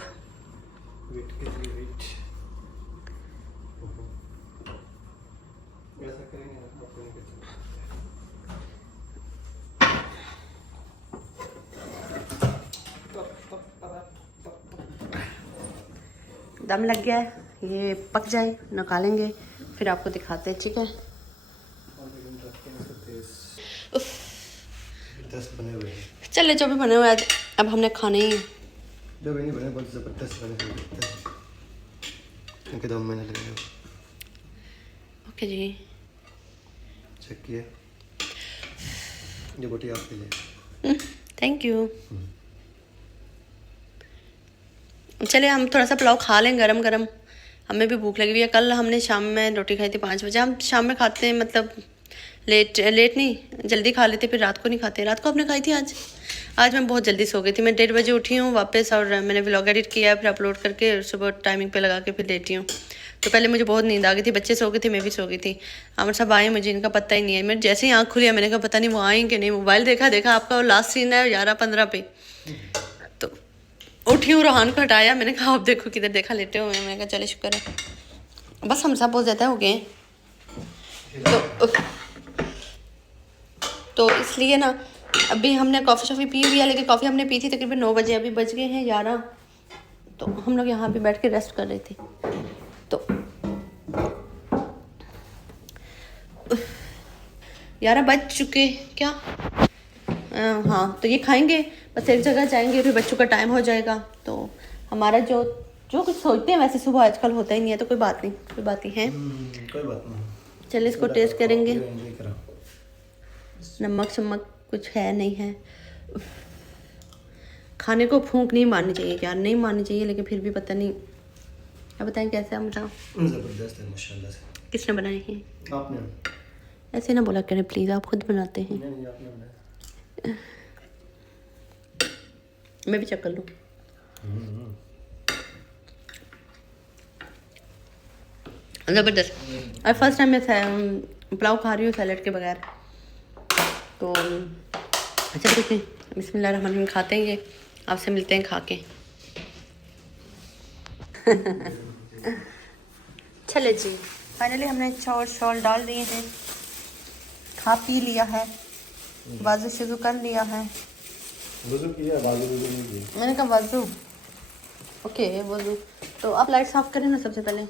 दम लग गया है, ये पक जाए निकालेंगे, फिर आपको दिखाते हैं, ठीक है। बने हुए चले जो भी बने हुए आज अब हमने खाने ही, जो भी नहीं बने बहुत ज़बरदस्त बने हुए, इनके 2 महीने लगेंगे। ओके जी, चेक किए, ये बोटी आपके लिए। Thank you. चले हम थोड़ा सा पुलाव खा लें गरम गरम, हमें भी भूख लगी हुई है। कल हमने शाम में रोटी खाई थी 5 बजे, हम शाम में खाते हैं, मतलब लेट नहीं, जल्दी खा लेते, फिर रात को नहीं खाते। रात को आपने खाई थी आज मैं बहुत जल्दी सो गई थी, मैं 1:30 बजे उठी हूँ वापस, और मैंने व्लॉग एडिट किया, फिर अपलोड करके सुबह टाइमिंग पे लगा के फिर लेटी हूँ। तो पहले मुझे बहुत नींद आ गई थी, बच्चे सो गए थे, मैं भी सो गई थी। आमिर साहब आए, मुझे इनका पता ही नहीं है। मैं जैसे ही आँख खुली, मैंने कहा पता नहीं वो आए कि नहीं। मोबाइल देखा आपका लास्ट सीन है 11:15 पे, तो उठी हूँ, रोहान को हटाया, मैंने कहा आप देखो किधर, देखा लेटे हुए हैं। मैंने कहा चले शुक्र है, बस हम सब बहुत ज़्यादा हो गए तो इसलिए ना अभी हमने कॉफ़ी शॉफ़ी पी हुई है, लेकिन कॉफ़ी हमने पी थी तकरीबन 9 बजे, अभी बज गए हैं 11। तो हम लोग यहाँ पे बैठ के रेस्ट कर रहे थे, तो 11 बज चुके क्या, हाँ। तो ये खाएंगे, बस एक जगह जाएंगे, फिर बच्चों का टाइम हो जाएगा। तो हमारा जो कुछ सोचते हैं वैसे सुबह आजकल होता ही नहीं है, तो कोई बात नहीं है। कोई बात नहीं, चलिए इसको टेस्ट करेंगे, नमक शमक कुछ है नहीं है। खाने को फूंक नहीं मारनी चाहिए यार, नहीं मारनी चाहिए, लेकिन फिर भी पता नहीं। अब बताएं कैसे हम ज़बरदस्त है माशाल्लाह से। किसने बनाए हैं? आपने। ऐसे ना बोला करें प्लीज़, आप खुद बनाते हैं। नहीं, आपने बनाया। मैं भी चेक कर लूँ। ज़बरदस्त। और फर्स्ट टाइम मैं पुलाव खा रही हूँ सैलेड के बगैर, तो अच्छा कुछ नहीं। बिस्मिल्लाहिर्रहमानिर्रहीम खाते हैं ये, आपसे मिलते हैं खा के। चले जी, फाइनली हमने चावल शॉल डाल दिए हैं, खा पी लिया है, वाज़ू शुरू कर लिया है। वज़ू किया, बाजू नहीं किया। मैंने कहा वाज़ू, ओके वज़ू। तो आप लाइट साफ़ करें ना सबसे पहले।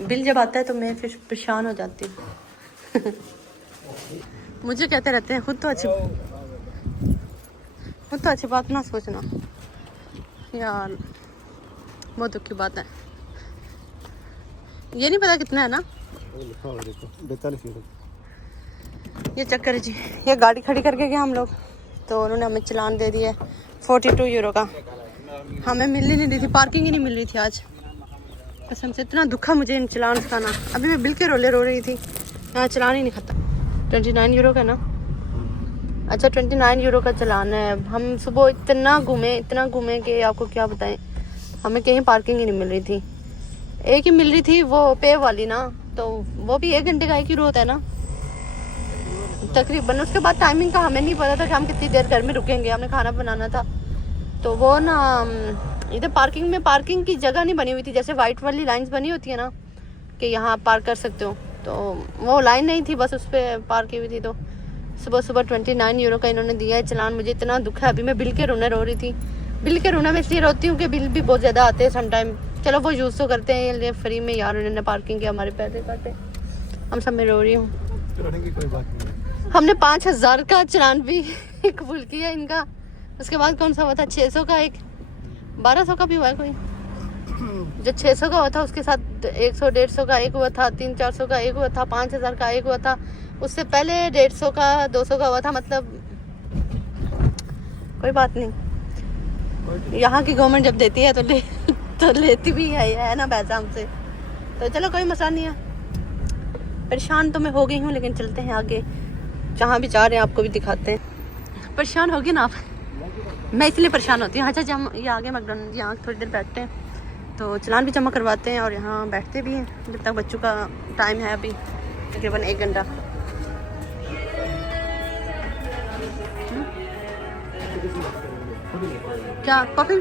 बिल जब आता है तो मैं फिर परेशान हो जाती हूँ। मुझे कहते रहते हैं खुद तो अच्छी बात ना सोचना यार, बहुत दुख की बात है। ये नहीं पता कितना है ना, 42 यूरो। ये चक्कर है जी। ये गाड़ी खड़ी करके गए हम लोग, तो उन्होंने हमें चालान दे दिया 42 यूरो का। हमें मिल ही नहीं रही थी, पार्किंग ही नहीं मिल रही थी आज। कसम से इतना दुखा मुझे इन चालान का ना। अभी मैं बिल के रोले रो रही थी, यहाँ चालान ही नहीं खाता। 29 यूरो का ना, अच्छा 29 यूरो का चालान है। हम सुबह इतना घूमे कि आपको क्या बताएं, हमें कहीं पार्किंग ही नहीं मिल रही थी। एक ही मिल रही थी वो पे वाली ना, तो वो भी 1 घंटे का 1 यूरो होता है ना तकरीबन। उसके बाद टाइमिंग का हमें नहीं पता था कि हम कितनी देर घर में रुकेंगे, हमने खाना बनाना था। तो वो ना इधर पार्किंग की जगह नहीं बनी हुई थी, जैसे वाइट वाली लाइंस बनी होती है ना कि यहाँ आप पार्क कर सकते हो, तो वो लाइन नहीं थी, बस उस पर पार्क की हुई थी। तो सुबह 29 यूरो का इन्होंने दिया है चालान। मुझे इतना दुख है, अभी मैं बिल के रोने रो रही थी। बिल के रोना मैं इसलिए रोती हूँ कि बिल भी बहुत ज़्यादा आते हैं सम चलो वो यूज़ तो करते हैं ये फ्री में यार, उन्होंने पार्किंग के हमारे पैसे काटे, हम सब में रो रही हूँ। कोई बात नहीं। हमने 5000 का चालान भी कबूल किया इनका। उसके बाद कौन सा हुआ था 600 का, एक 1200 का भी हुआ है कोई। जो 600 का हुआ था उसके साथ 100 150 का एक हुआ था, 300 400 का एक हुआ था, 5000 का एक हुआ था। उससे पहले 150 का 200 का हुआ था। मतलब कोई बात नहीं, यहाँ की गवर्नमेंट जब देती है तो लेती भी है ना पैसा हमसे, तो चलो कोई मसला नहीं है। परेशान तो मैं हो गई हूँ, लेकिन चलते हैं आगे, जहाँ भी जा रहे हैं आपको भी दिखाते हैं। परेशान होगी ना आप? मैं इसलिए परेशान होती हूँ। अच्छा जब हम ये आगे मैकडॉनल्ड, यहाँ थोड़ी देर बैठते हैं तो चालान भी जमा करवाते हैं और यहाँ बैठते भी हैं जब तक बच्चों का टाइम है अभी तकरीबन 1 घंटा। क्या कॉफी?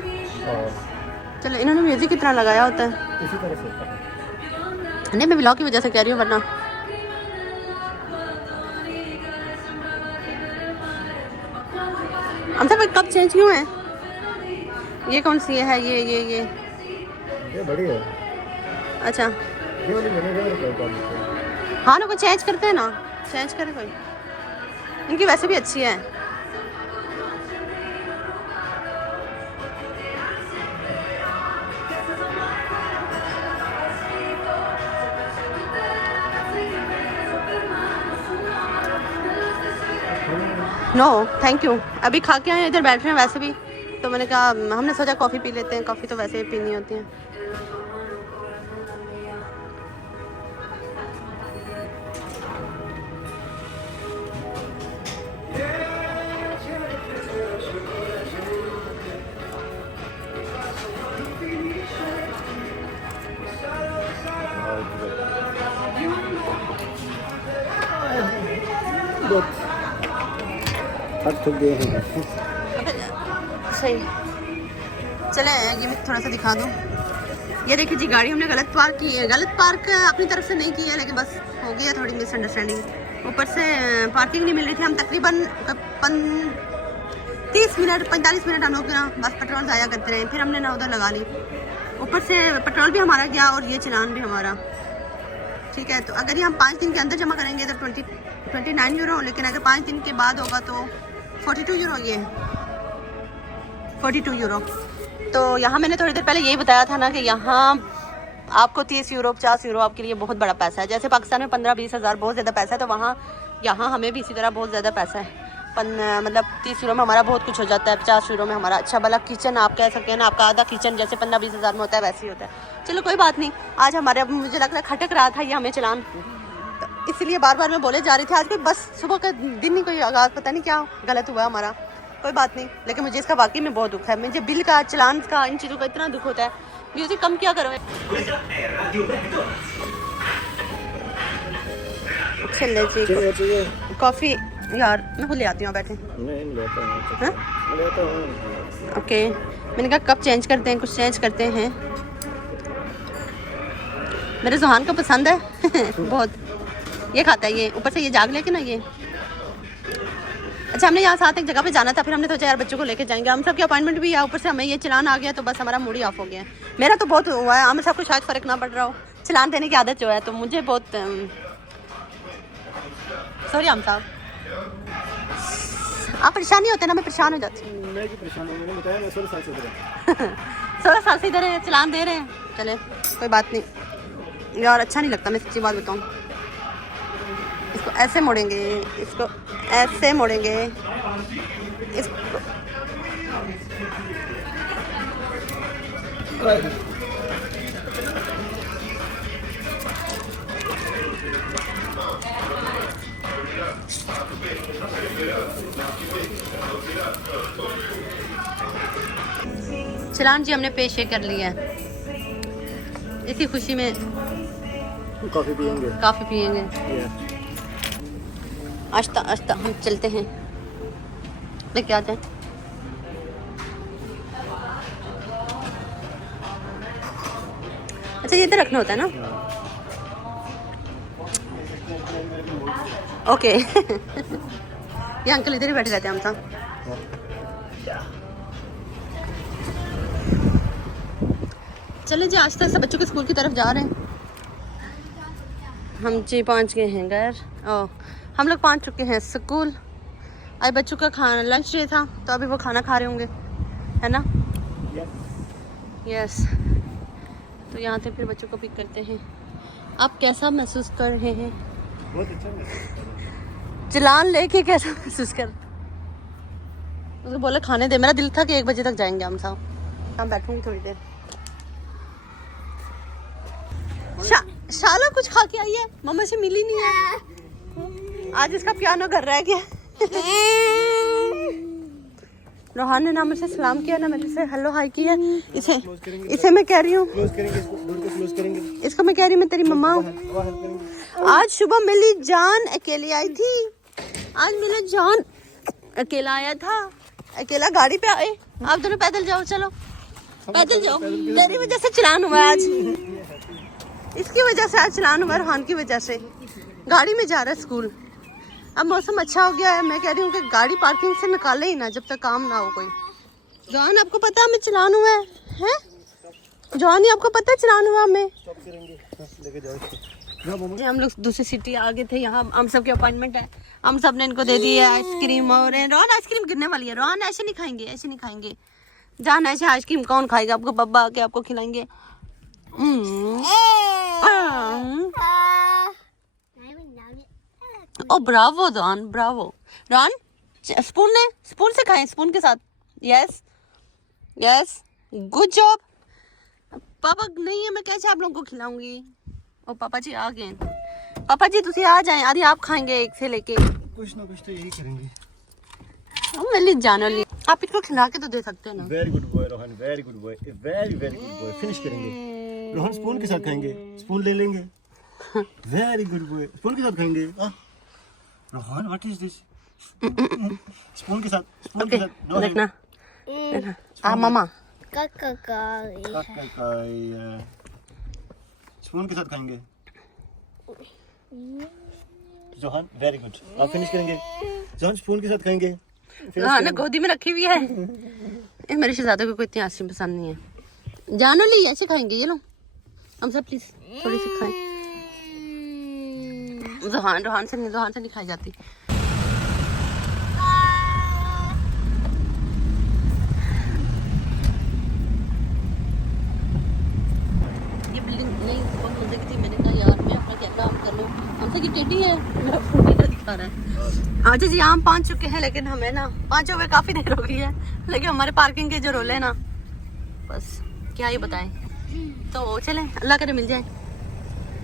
चलो, इन्होंने म्यूजिक कितना लगाया होता है। इसी तरह से होता है। नहीं, मैं ब्लॉग की वजह से कह रही हूँ, वरना हम सब कब चेंज क्यों है? ये कौन सी है? ये बड़ी है। अच्छा ये वाली मैंने हाँ ना, कोई चेंज करते हैं ना, चेंज करे कोई। इनकी वैसे भी अच्छी है। नो थैंक यू, अभी खा के आए, इधर बैठ रहे हैं वैसे भी, तो मैंने कहा हमने सोचा कॉफ़ी पी लेते हैं। कॉफ़ी तो वैसे ही पीनी होती है। थक गए हैं। सही, चले ये मैं थोड़ा सा दिखा दूँ। ये देखिए जी, गाड़ी हमने गलत पार्क की है। गलत पार्क अपनी तरफ से नहीं की है, लेकिन बस हो गया थोड़ी मिसअंडरस्टैंडिंग। ऊपर से पार्किंग नहीं मिल रही थी। हम तकरीबन 30 मिनट 45 मिनट हम लोग ना बस पेट्रोल ज़ाया करते रहे, फिर हमने ना उधर लगा ली। ऊपर से पेट्रोल भी हमारा गया और ये चालान भी हमारा। ठीक है, तो अगर ये हम 5 दिन के अंदर जमा करेंगे तो 29 यूरो, लेकिन अगर 5 दिन के बाद होगा तो 42 यूरो। ये 42 यूरो। तो यहाँ मैंने थोड़ी देर पहले यही बताया था ना कि यहाँ आपको 30 यूरो 50 यूरो आपके लिए बहुत बड़ा पैसा है। जैसे पाकिस्तान में 15-20 हज़ार बहुत ज़्यादा पैसा है, तो वहाँ यहाँ हमें भी इसी तरह बहुत ज़्यादा पैसा है। मतलब 30 यूरो में हमारा बहुत कुछ हो जाता है, 50 यूरो में हमारा अच्छा भला किचन आप कह सकते हैं ना, आपका आधा किचन जैसे 15-20 हज़ार में होता है वैसे ही होता है। चलो कोई बात नहीं, आज हमारे मुझे लग रहा है खटक रहा था ये हमें चालान, तो इसलिए बार बार मैं बोले जा रही थी। आज कोई बस सुबह का दिन नहीं, कोई आगाज़ पता नहीं क्या गलत हुआ हमारा। कोई बात नहीं, लेकिन मुझे इसका वाकई में बहुत दुख है। मुझे बिल का, चलान का, इन चीज़ों का इतना दुख होता है। म्यूजिक कम क्या करो। चले जी, कॉफ़ी यार मैं खुद ले आती हूँ, बैठे। ओके, मैंने कहा कप चेंज करते हैं, कुछ चेंज करते हैं। मेरे जुहान को पसंद है बहुत, ये खाता है ये। ऊपर से ये जाग लेके ना ये। अच्छा, हमने यहाँ साथ एक जगह पे जाना था, फिर हमने सोचा यार बच्चों को लेके जाएंगे। हम सब की अपॉइंटमेंट भी है, ऊपर से हमें ये चलान आ गया तो बस हमारा मूड ही ऑफ हो गया। मेरा तो बहुत हुआ है, हमें सबको शायद फ़र्क ना पड़ रहा हो। चलान देने की आदत जो है, तो मुझे बहुत सॉरी हम साहब, आप परेशान नहीं होते ना? मैं परेशान हो जाती हूँ। 16 साल से इधर है, चलान दे रहे हैं। चले कोई बात नहीं यार, अच्छा नहीं लगता, मैं सच्ची बात बताऊँ। इसको ऐसे मोड़ेंगे, इसको ऐसे मोड़ेंगे, इसको चलान जी हमने पेश कर लिया है। इसी खुशी में कॉफी पियेंगे। काफ़ी पियेंगे। आस्ता आस्ता हम चलते हैं, लेके आते हैं। अच्छा, ये इधर रखना होता है ना? ओके ये अंकल इधर ही बैठे रहते हैं हम सब। चले जी, आज तक सब बच्चों के स्कूल की तरफ जा रहे हैं। हम जी पहुंच गए हैं घर। हम लोग पहुंच चुके हैं स्कूल। आज बच्चों का खाना लंच डे था, तो अभी वो खाना खा रहे होंगे, है ना? यस। तो यहाँ से फिर बच्चों को पिक करते हैं। आप कैसा महसूस कर रहे हैं? बहुत अच्छा महसूस। चलान लेके कैसा महसूस कर? उसको बोला खाने दे, मेरा दिल था कि 1 बजे तक जाएंगे हम सब। हम बैठूंगी थोड़ी देर। शाला कुछ खा के आई है, मम्मा से मिली नहीं है। आज इसका पियानो घर रह गया। रोहान ने ना मुझसे सलाम किया, ना मेरे से हेलो हाय किया। इसे मैं कह रही हूँ, इसको मैं कह रही हूँ मैं तेरी मम्मा हूँ। आज सुबह मेरी जान अकेली आई थी। आज मेरा जान अकेला आया था, अकेला गाड़ी पे आए। आप दोनों पैदल जाओ, चलो पैदल जाओ। तेरी वजह से चलान हुआ आज, इसकी वजह से आज चलान हुआ, रोहान की वजह से। गाड़ी में जा रहा है स्कूल। अब मौसम अच्छा हो गया है, मैं कह रही हूँ कि गाड़ी पार्किंग से निकाले ही ना जब तक काम ना हो कोई। जॉन आपको पता है हमें चलान हुआ है? जॉन आपको पता है चलान हुआ हमें? जी हम लोग दूसरी सिटी आ गए थे। यहाँ हम सब के अपॉइंटमेंट है, हम सब ने इनको दे दी है आइसक्रीम। और रोहन आइसक्रीम गिरने वाली है। रोहन ऐसे नहीं खाएंगे, ऐसे नहीं खाएंगे। जान ऐसे आइसक्रीम कौन खाएगा? आपको बब्बा आके आपको खिलाएंगे। Oh bravo Ron, bravo Ron. Spoon से खाएं, स्पून के साथ। Yes yes, good job. पापा नहीं है, मैं कैसे आप लोगों को खिलाऊंगी? ओ पापा जी आ गए। पापा जी तुसी आ जाएं। अरे आप खाएंगे एक से लेके? कुछ ना कुछ तो यही करेंगे। मेरी जान वाली, आप इसको खिला के तो दे सकते हैं ना। Very good boy Rohan, very good boy, very very good boy. Finish करेंगे। रोहन स्पून के साथ खाएंगे, स्पून ले लेंगे। वेरी गुड बॉय, स्पून के साथ खाएंगे। Rohan what is this? Spoon के साथ, स्पून के साथ। देखना आ मामा स्पून के साथ खाएंगे। जोहान वेरी गुड, आप फिनिश करेंगे। जोहान स्पून के साथ खाएंगे। हाँ ना, गोदी में रखी हुई है। मेरे शहजादे को कोई इतनी आइसक्रीम पसंद नहीं है। जानो ली ऐसे खाएंगे, ये लो हम सब प्लीज थोड़ी सी खाएं। रोहान से नहीं खाई जाती। ये बिल्डिंग नहीं बहुत मजे की थी। मैंने कहा यार मैं अपना कैमरा ऑन कर लूं। हमसे की टेडी है, मेरा फोन इधर दिखा रहा है। अच्छा जी, यहाँ हम पहुँच चुके हैं, लेकिन हमें ना पहुँचे हुए काफ़ी देर हो गई है। लेकिन हमारे पार्किंग के जो रोले ना, बस क्या ही बताएं। तो चलें, अल्लाह करे मिल जाए।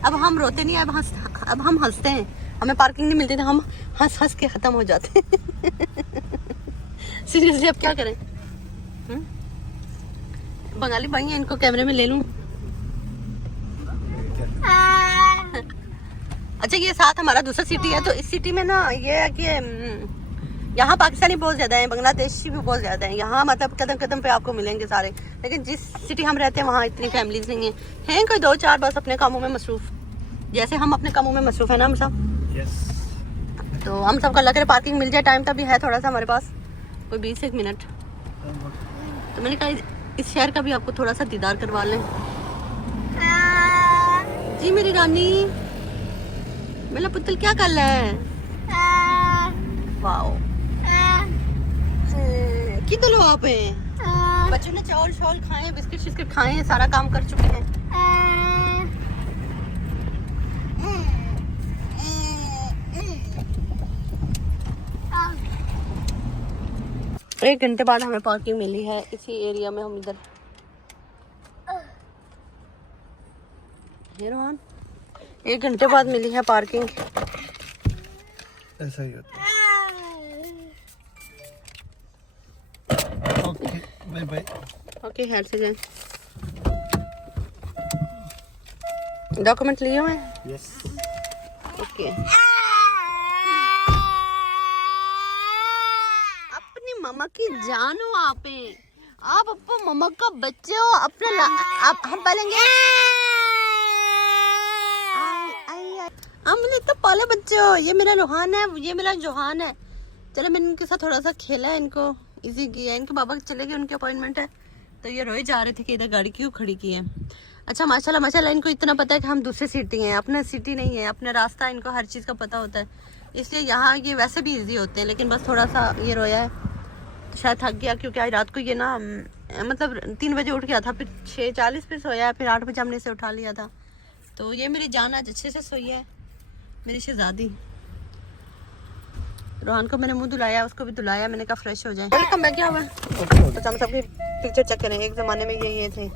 अब हम रोते नहीं, अब हम हंसते हैं। हमें पार्किंग नहीं मिलती तो हम हंस हंस के ख़त्म हो जाते हैं। सीरियसली अब क्या करें? बंगाली भाई हैं, इनको कैमरे में ले लूं? अच्छा, ये साथ हमारा दूसरा सिटी है, तो इस सिटी में ना ये है कि यहाँ पाकिस्तानी बहुत ज़्यादा है, बांग्लादेशी भी बहुत ज़्यादा है। यहाँ मतलब कदम कदम पे आपको मिलेंगे सारे। लेकिन जिस सिटी हम रहते हैं वहाँ इतनी फैमिलीज नहीं हैं कोई 2-4 बस अपने कामों में मसरूफ़, जैसे हम अपने कामों में मसरूफ़ है ना हम सब। तो हम सबका लग रहा है पार्किंग मिल जाए, टाइम तभी है थोड़ा सा हमारे पास, कोई 20 मिनट। तो मैंने कहा इस शहर का भी आपको थोड़ा सा दीदार करवा लें। जी मेरी रानी, मेरा पुतल क्या कर रहा है? वाओ, किधर हो आप? बच्चों ने चावल शॉल खाए, बिस्किट शिस्किट खाए, सारा काम कर चुके हैं। 1 घंटे बाद हमें पार्किंग मिली है इसी एरिया में। हम इधर रोहन 1 घंटे बाद मिली है पार्किंग। ऐसा ही होता है। Okay, bye bye. Okay, here से जाए। डॉक्यूमेंट लिए हुए हैं? यस। ओके। अपनी मम्मा की जान हो आप अपने मम्मा का बच्चे हो। अपने आप हम पालेंगे, हमने तो पाले बच्चे हो। ये मेरा रोहान है, ये मेरा जोहान है। चलो मैंने इनके साथ थोड़ा सा खेला है, इनको इजी किया। इनके पापा चले गए, उनकी अपॉइंटमेंट है, तो ये रोए जा रहे थे कि इधर गाड़ी क्यों खड़ी की है। अच्छा माशाल्लाह माशाल्लाह, इनको इतना पता है कि हम दूसरे सिटी हैं, अपना सिटी नहीं है, अपना रास्ता। इनको हर चीज़ का पता होता है, इसलिए यहाँ ये वैसे भी इजी होते हैं। लेकिन बस थोड़ा सा ये रोया है, शायद थक गया, क्योंकि आज रात को ये ना मतलब 3 बजे उठ गया था, फिर 6:40 पे सोया, फिर 8 बजे हमने इसे उठा लिया था। तो ये मेरी जान आज अच्छे से सोई है, मेरी शहजादी। रोहन को मैंने मुंह धुलाया, उसको भी धुलाया, मैंने कहा फ्रेश हो जाए। Welcome back. क्या हुआ? अच्छा, हम सबकी पिक्चर चेक करें। एक ज़माने में ये थे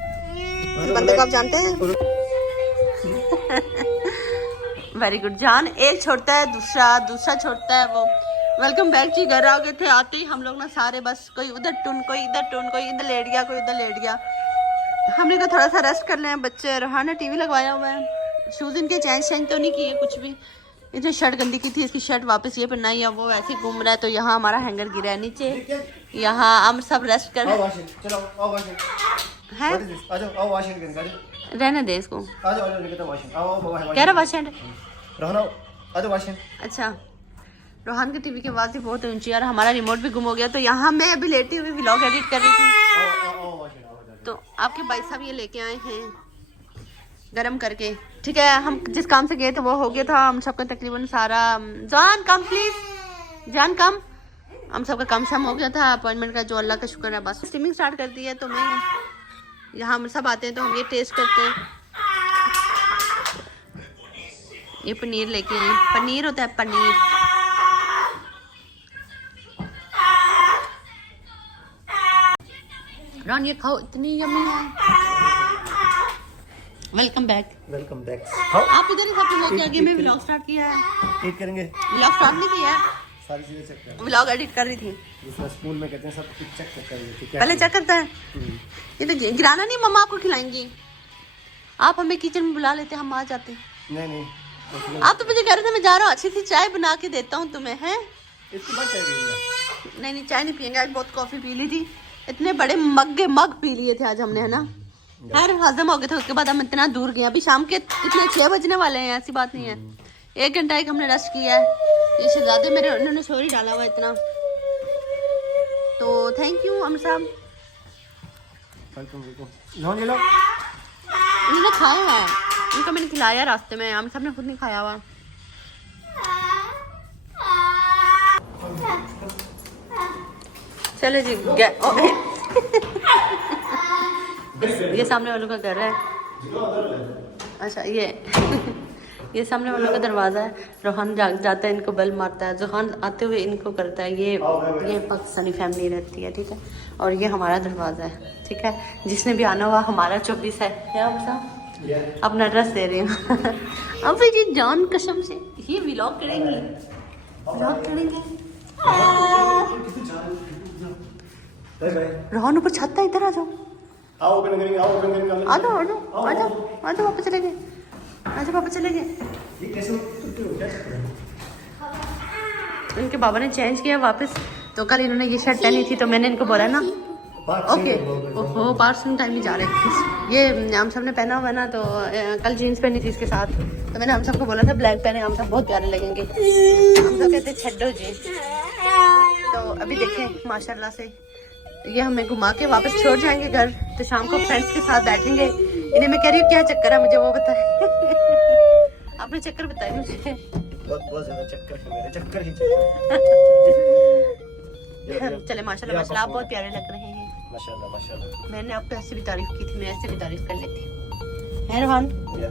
बंदे को आप जानते हैं? वेरी गुड जान। एक छोड़ता है, दूसरा छोड़ता है वो। वेलकम बैक जी। घर आ गए थे, आते ही हम लोग ना सारे बस कोई उधर टून, कोई इधर टून, कोई इधर लेट गया, कोई उधर लेट गया। हमने कहा थोड़ा सा रेस्ट कर लें। बच्चे रोहान ने टीवी लगवाया हुआ है, शूज़ इनके चेंज तो नहीं किए कुछ भी। इसने शर्ट गंदी की थी, इसकी शर्ट वापस ये पहनाई है, वो ऐसे घूम रहा है। तो यहाँ हमारा हैंगर गिरा है नीचे, यहाँ हम सब रेस्ट कर रहे हैं। रहने दे इसको, कह रहा वाशेंड। अच्छा, रोहान की टीवी की आवाज़ भी बहुत ऊंची है और हमारा रिमोट भी गुम हो गया। तो यहाँ मैं अभी लेटी हुई व्लॉग एडिट कर रही थी, तो आपके भाई साहब ये लेके आए हैं गरम करके। ठीक है, हम जिस काम से गए थे वो हो गया था, हम सबका तकरीबन सारा। जान कम प्लीज, जान कम। हम सबका काम शाम हो गया था अपॉइंटमेंट का, जो अल्लाह का शुक्र है। बस स्टीमिंग स्टार्ट कर दी है। तो मैं यहाँ हम सब आते हैं तो हम ये टेस्ट करते हैं। ये पनीर लेके आए, पनीर होता है पनीर। रॉन ये खाओ, इतनी यम्मी है। Welcome back. आप इधर ही खाते हो? आगे मैं व्लॉग स्टार्ट किया है। एडिट करेंगे। व्लॉग स्टार्ट नहीं किया है, सारी चीजें चेक कर। व्लॉग एडिट कर रही थी। जिसमें स्कूल में कहते हैं सब कुछ चेक करिए, ठीक है? पहले चेक करता है। ये तो गिराना नहीं, मम्मा आपको खिलाएंगी। आप हमें किचन में बुला लेते, हम आ जाते। नहीं, आप तो मुझे कह रहे थे मैं जा रहा हूँ, अच्छी सी चाय बना के देता हूँ तुम्हें, है? इसके बाद चाय पीएंगे। नहीं चाय नहीं पियेंगे, आज बहुत कॉफी पी ली थी। इतने बड़े मग पी लिए थे आज हमने, है ना? हर हजम हो गए थे। उसके बाद हम इतना दूर गए, अभी शाम के कितने 6 बजने वाले हैं, ऐसी बात नहीं है। 1 घंटा एक हमने रेस्ट किया है। ये शहजादे मेरे, उन्होंने स्टोरी डाला हुआ इतना, तो थैंक यू हम साहब। उन्होंने खाया है, उनको मैंने खिलाया रास्ते में, हम सब ने खुद नहीं खाया हुआ। चलो जी, ये सामने वालों का घर है। अच्छा ये सामने वालों का दरवाज़ा है। रोहान जाता है, इनको बेल मारता है। जोहान आते हुए इनको करता है। ये पाकिस्तानी फैमिली रहती है, ठीक है। और ये हमारा दरवाज़ा है, ठीक है। जिसने भी आना हुआ हमारा 24 है। क्या हम साहब अपना एड्रेस दे रही हूँ। अब ये जान कसम से ये व्लॉग करेंगे। Bye bye. रोहन ऊपर छत है, इधर आ जाओ। आओ ओपन करेंगे, आओ ओपन करेंगे। आ जाओ आ जाओ आ जाओ आ जाओ, पापा चले गए। आ जाओ पापा चले गए। ये कैसे टूटे हो, क्या चक्कर है? इनके बाबा ने चेंज किया वापस, तो कल इन्होंने ये शर्ट पहनी थी तो मैंने इनको बोला ना ओके। ओहो पार्सल टाइम ही जा रहे हैं। ये हम सब ने पहना हुआ है ना, तो कल जीन्स पहनी थी इसके साथ, तो मैंने हम सबको बोला था ब्लैक पहने, हम सब बहुत प्यारे लगेंगे। हम सब कहते छड्डो जी। तो अभी देखें माशाल्लाह से ये हमें घुमा के वापस छोड़ जाएंगे घर, तो शाम को फ्रेंड्स के साथ बैठेंगे। इन्हें मैं कह रही हूँ क्या चक्कर है, मुझे वो बताए। आपने चक्कर बताए मुझे। बहुत ज्यादा चक्कर है मेरे, चक्कर ही चले माशाल्लाह माशाल्लाह, आप बहुत प्यारे लग रहे हैं। माशाल्लाह माशाल्लाह। मैंने आपको ऐसे भी तारीफ की थी, मैं ऐसे भी तारीफ कर लेती है। रोहन या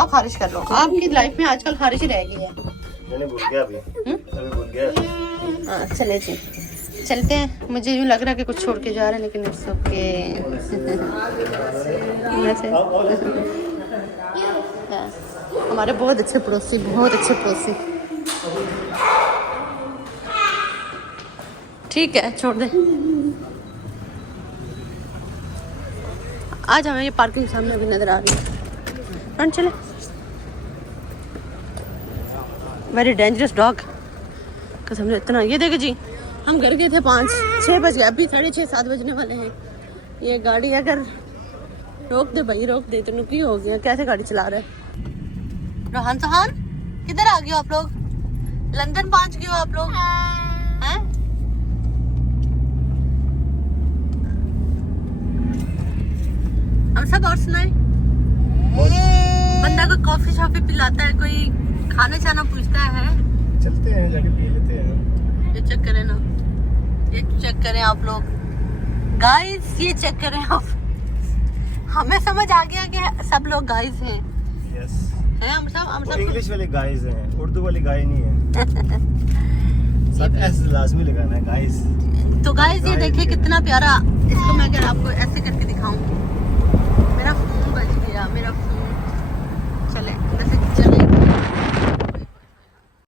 आप खारिज कर लो, आपकी लाइफ में आजकल खारिज ही रह गई है। मैंने भूल गया अभी भूल गया। हाँ चले जी, चलते हैं। मुझे यूँ लग रहा है कि कुछ छोड़ के जा रहे हैं, लेकिन इट्स ओके। हमारे बहुत अच्छे पड़ोसी, बहुत अच्छे पड़ोसी। ठीक है छोड़ दे। आज हमें ये पार्किंग सामने अभी नजर आ रही है। फ्रंट चले। वेरी डेंजरस डॉग कसम से, इतना ये देखे जी। हम घर गए थे 5-6 बज गए, अभी 6:30-7 बजने वाले हैं। ये गाड़ी अगर रोक दे भाई, रोक दे। तो नुकी हो गया, कैसे गाड़ी चला रहा है। रोहन सोहान किधर आ गए हो आप लोग? लंदन पहुंच गए हो आप लोग हैं? हम सब और सुनाए। बंदा कोई कॉफी शॉफी पिलाता है, कोई खाना छाना पूछता है। चलते हैं, जाके पी लेते हैं। ये चक्कर है ना, ये चक्कर है आप लोग गाइस, ये चक्कर है आप। हमें समझ आ गया कि सब लोग गाइस हैं। यस, हैं हम सब इंग्लिश वाले गाइस हैं, उर्दू वाली गाय नहीं है। सब एस लाजमी लगाना है गाइस। तो गाइस ये देखिए कितना प्यारा। इसको मैं अगर आपको ऐसे करके दिखाऊं, मेरा फोन बज गया, मेरा फोन